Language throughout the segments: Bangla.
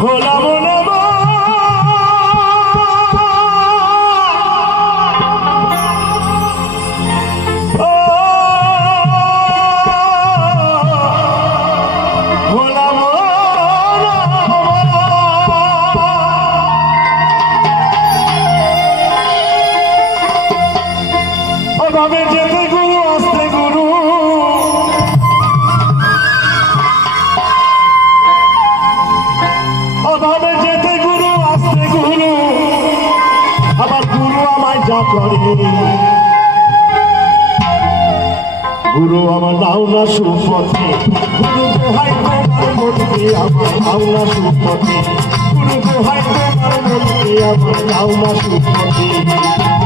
ভোলা ভোলা গুরু, আমার নাও না সুপথে। গুরু দোহাই তোমার মধ্যে আমার নাও না সুপথে। গুরু দোহাই তোমার মধ্যে আমার নাও না সুপথে।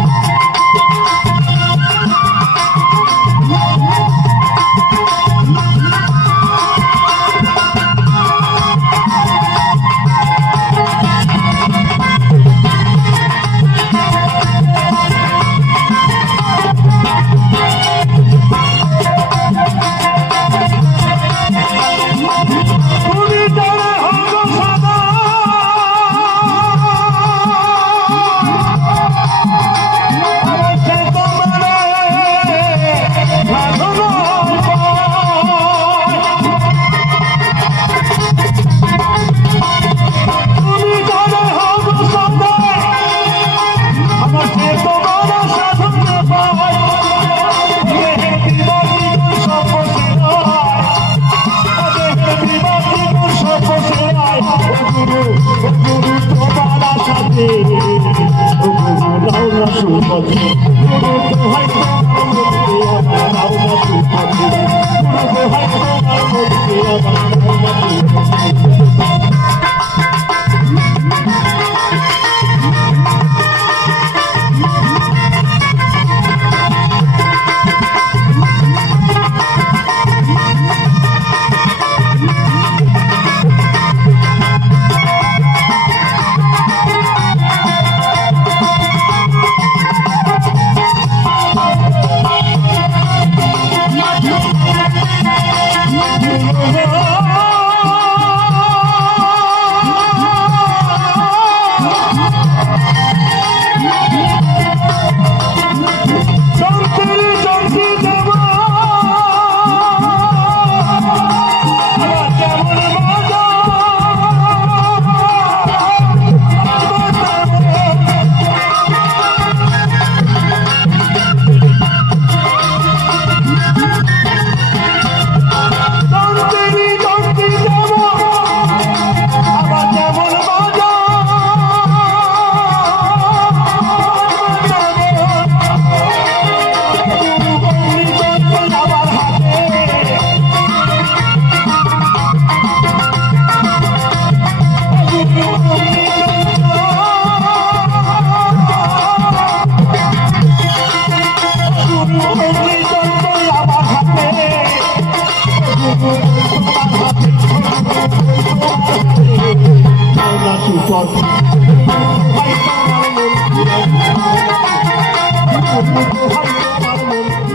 শান্তির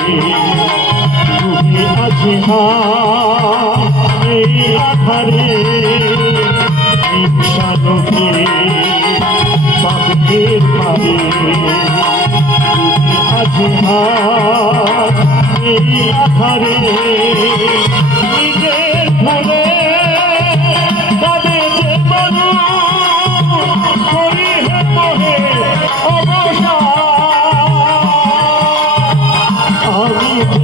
ভাবে আছি এই আধারে সাধবী পাপের ভাবে ডুবে আছে এই আধারে নিজের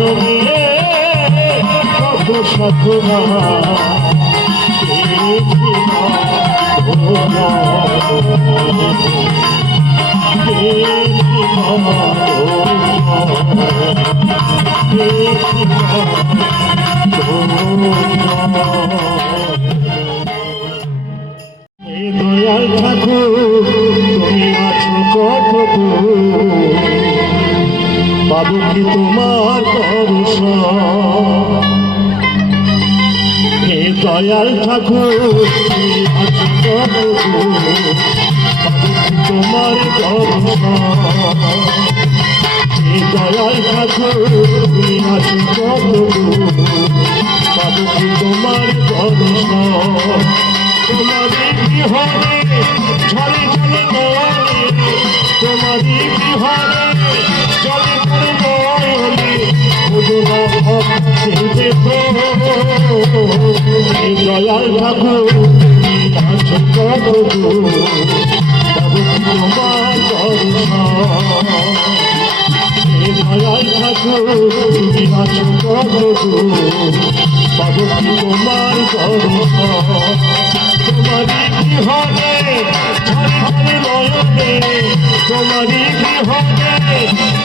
জন্মে কত সাধনা দয়াল ঠাকুর তুমি আছো কত পাবো কি তোমার হে দয়াল ঠাকুর কি তোমার হে দয়াল ঠাকুর পাবো কি তোমার তোমাদের ঝরে ঝরে নয়নে তোমাদের দয়াল ঠাকুর তোমার এই দয়াল ঠাকুর তুমি আছো দূর পাবো তোমার দর্শন তোমারই বিহনে ঝরে ঝরে নয়নে তোমারই বিহনে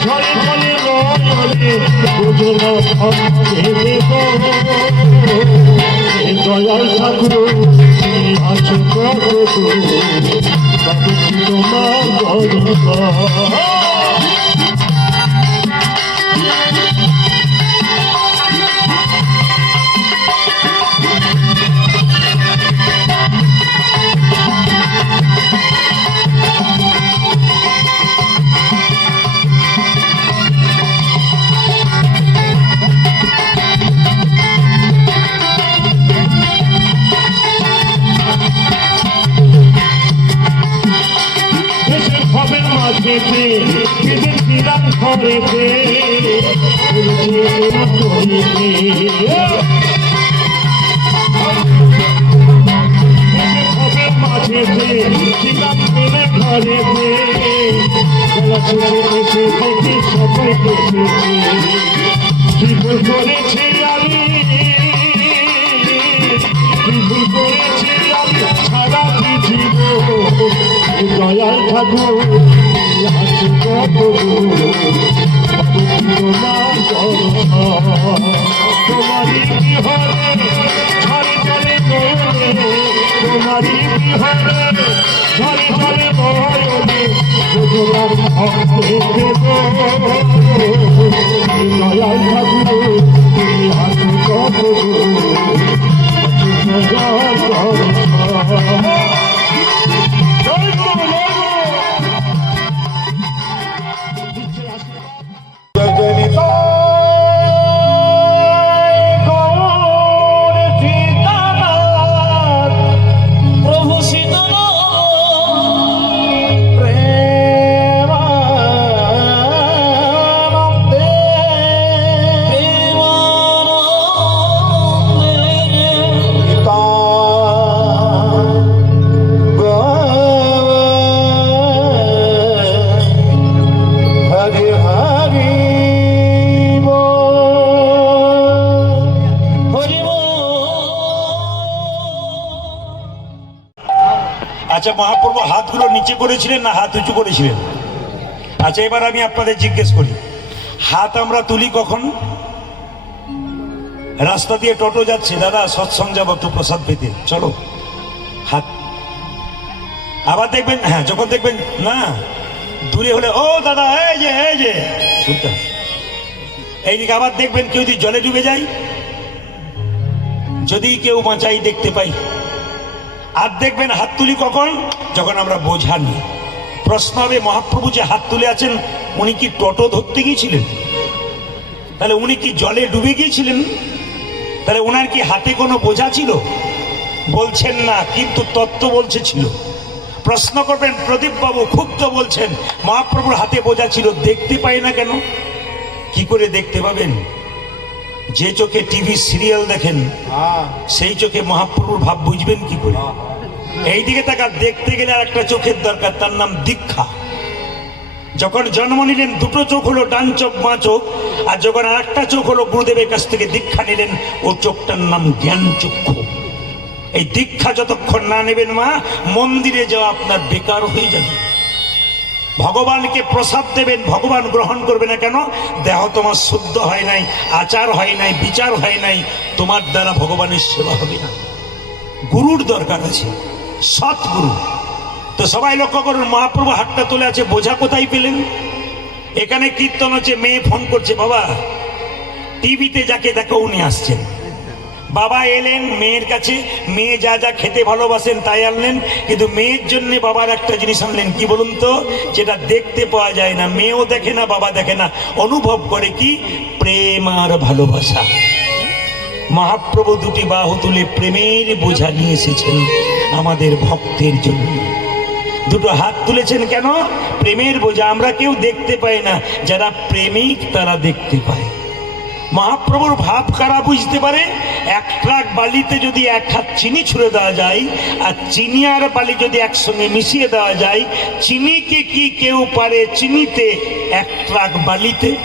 ঝরে ঝরে নয়নে বুঝলো দয়াল ঠাকুর আছো তোমার দর্শন বেলা এসে দেখি সবাই বসেছে কি ভুল করেছি আমি? কি ভুল করেছি আমি সারা পৃথিবী দয়াল ঠাকুর হাসি কত তোমারই বিহরে ঝরে ঝরে নয়নে তোমারই বিহরে ঝরে ঝরে নয়নে তোমার ভক্তে দেব দয়াল ঠাকুর তুমি হাসি কত মহাপ্রভু হাতগুলো নিচে করেছিলেন না হাত উঁচু করেছিলেন? আচ্ছা এবার আমি আপনাদের জিজ্ঞেস করি। হাত আমরা তুলি কখন? রাস্তা দিয়ে টোটো যাচ্ছে, দাদা, সৎসঙ্গ যাব একটু প্রসাদ পেতে। চলো, হাত। আবার দেখবেন হ্যাঁ যখন দেখবেন, না, দূরে হলে, ও দাদা, এই যে এই যে। এইদিকে আবার দেখবেন কেউ যদি জলে ডুবে যায়, যদি কেউ বাঁচাই দেখতে পাই আর দেখবেন হাত তুলি কখন? যখন আমরা বোঝা নিই। প্রশ্ন হবে মহাপ্রভু যে হাত তুলে আছেন, উনি কি টোটো ধরতে গিয়েছিলেন? তাহলে উনি কি জলে ডুবে গিয়েছিলেন? তাহলে ওনার কি হাতে কোনো বোঝা ছিল? বলছেন না, কিন্তু তত্ত্ব বলছে ছিল। প্রশ্ন করবেন প্রদীপ বাবু খুব তো বলছেন, মহাপ্রভুর হাতে বোঝা ছিল, দেখতে পাই না কেন? কি করে দেখতে পাবেন? যে চোখে টিভি সিরিয়াল দেখেন সেই চোখে মহাপ্রভুর ভাব বুঝবেন কি করে? এইদিকে তাকার দেখতে গেলে আর একটা চোখের দরকার তার নাম দীক্ষা। যখন জন্ম নিলেন দুটো চোখ হলো ডান চোখ বাঁ চোখ আর যখন আর একটা চোখ হলো গুরুদেবের কাছ থেকে দীক্ষা নিলেন ও চোখটার নাম জ্ঞান চক্ষু। এই দীক্ষা যতক্ষণ না নেবেন মা মন্দিরে যাওয়া আপনার বেকার হয়ে যাবে। ভগবানকে প্রসাদ দেবেন, ভগবান গ্রহণ করবে না কেন? দেহ তোমার শুদ্ধ হয় নাই, আচার হয় নাই, বিচার হয় নাই, তোমার দ্বারা ভগবানের সেবা হবে না। গুরুর দরকার আছে, সৎগুরু। তো সবাই লক্ষ্য করুন, মহাপ্রভু হাতটা তুলে আছে, বোঝা কোথায় পেলেন? এখানে কীর্তন হচ্ছে, মেয়ে ফোন করছে, বাবা, টিভিতে যাকে দেখো উনি আসছেন। বাবা এলেন মেয়ের কাছে, মেয়ে যা যা খেতে ভালোবাসেন তাই আনলেন, কিন্তু মেয়ের জন্য বাবার একটা জিনিস আনলেন, কি বলুন তো? যেটা দেখতে পাওয়া যায় না, মেয়েও দেখে না, বাবা দেখে না, অনুভব করে কি? প্রেম আর ভালোবাসা। মহাপ্রভু দুটি বাহু তুলে প্রেমের বোঝা নিয়ে এসেছেন আমাদের ভক্তের জন্য। দুটো হাত তুলেছেন কেন? প্রেমের বোঝা আমরা কেউ দেখতে পাই না, যারা প্রেমিক তারা দেখতে পায়। মহাপ্রভুর ভাব কারা বুঝতে পারে? এক ট্রাক বালিতে যদি এক হাত চিনি ছুঁড়ে দেওয়া যায়, আর চিনি আর বালি যদি একসঙ্গে মিশিয়ে দেওয়া যায়, চিনিকে কি কেউ পারে চিনিতে এক ট্রাক বালিতে?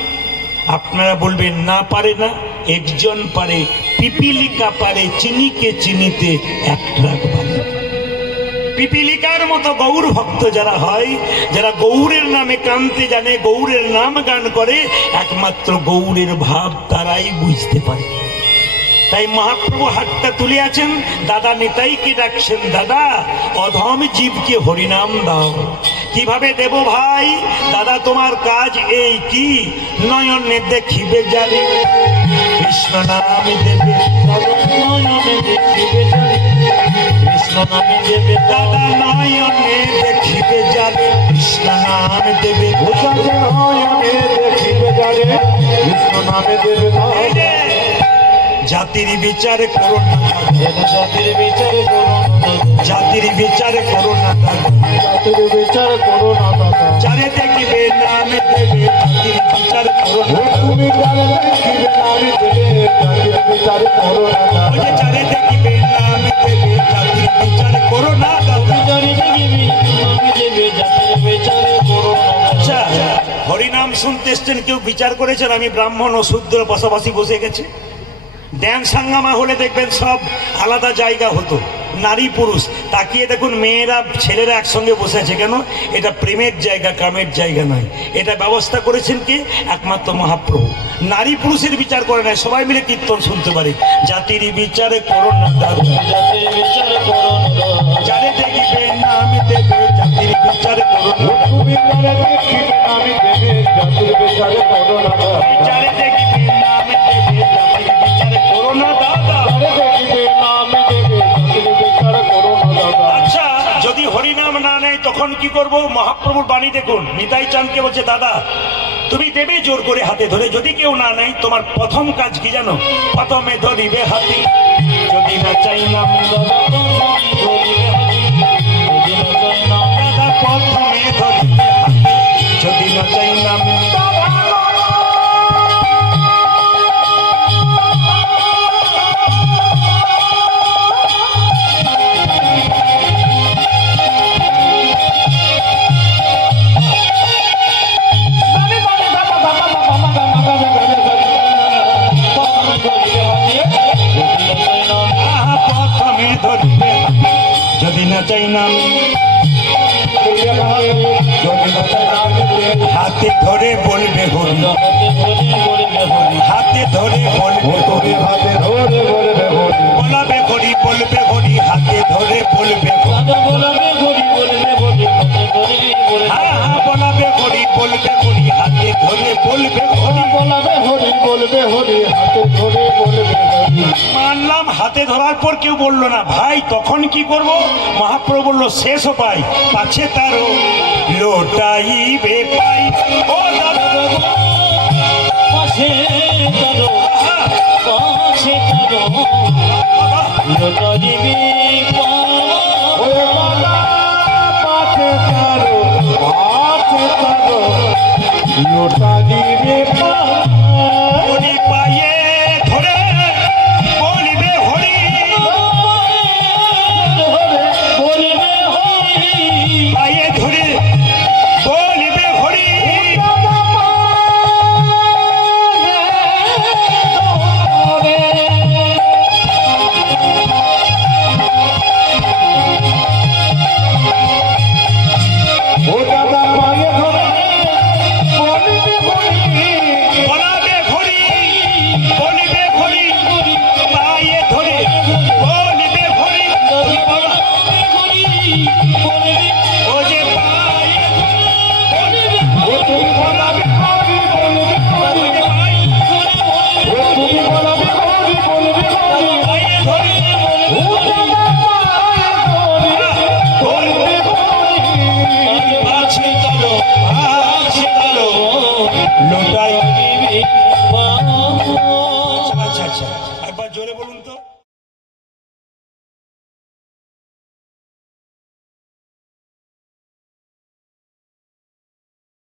আপনারা বলবেন, না পারে না, একজন পারে, পিপিলিকা পারে, চিনিকে চিনিতে এক ট্রাক বালিতে পিপিলিকার মতো গৌর ভক্ত যারা হয়, যারা গৌরের নামে কানতে জানে, গৌরের নাম গান করে, একমাত্র গৌরের ভাব তারাই বুঝতে পারে। তাই মহাপ্রভু হাতটা তুলে আছেন, দাদা নেতাইকে ডাকছেন, দাদা, অধম জীবকে হরিনাম দাও। কীভাবে দেব ভাই? দাদা, তোমার কাজ এই কি? নয়নে দেখিবে যাবে। কৃষ্ণ নামে দেবে নয়নে দেখিবে কৃষ্ণ নামে দেবে দাদা নয়নে দেখিবে যাবে কৃষ্ণ নামে দেবে নয়নে দেখিবে যাবে কৃষ্ণ নামে দেবে জাতির বিচার করো না জাতির বিচার করো না জাতির বিচার করো না জাতির বিচার করো না দাদা। চারে দেখিবে নামে দেবে জাতির বিচার করো না তুমি জানো দেখিবে নামে দেবে জাতির বিচার করো না ওই দাদা যে চারে দেখিবে নামে দেবে জাতির বিচার করো না দাদা। জানি দেবে জাতির বিচার করো আচ্ছা হরিনাম শুনতে এসছেন কেউ বিচার করেছেন? আমি ব্রাহ্মণ ও শূদ্র পাশাপাশি বসে গেছে। ড্যান্স হাঙ্গামা হলে দেখবেন সব আলাদা জায়গা হতো। নারী পুরুষ। তাকিয়ে দেখুন মেয়েরা ছেলেরা একসঙ্গে বসে আছে কেন? এটা প্রেমের জায়গা কামের জায়গা নয়। এটা ব্যবস্থা করেছেন কি? একমাত্র মহাপ্রভু। নারী পুরুষের বিচার করে নাই সবাই মিলে কীর্তন শুনতে পারে। জাতির বিচারে করো না দাদা জাতির বিচার না। দাদা যারে দেখিবে নাম দেবে জাতির বিচার না। দেবে জাতির বিচার দেখিবে নামে দেবে আচ্ছা যদি হরিনাম না নেয় তখন কি করব? মহাপ্রভুর বাণী দেখুন। নিতাই চাঁদকে বলছে দাদা তুমি দেবে জোর করে হাতে ধরে। যদি কেউ না নেয় তোমার প্রথম কাজ কি জানো? প্রথমে ধরিবে হাতে। যদি না চাই নাম বলবে হরি বলবে হরি বলবে হরি হাতে ধরে বলবে হরি। মানলাম হাতে ধরার পর কেউ বলল না ভাই তখন কি করব? মহাপ্রভু বলল শেষ পাই পাছে তারও লোটাইবে পাই। ও দাদা পাশে তারো পাশে তারো বাবা, Nur Sadi Bir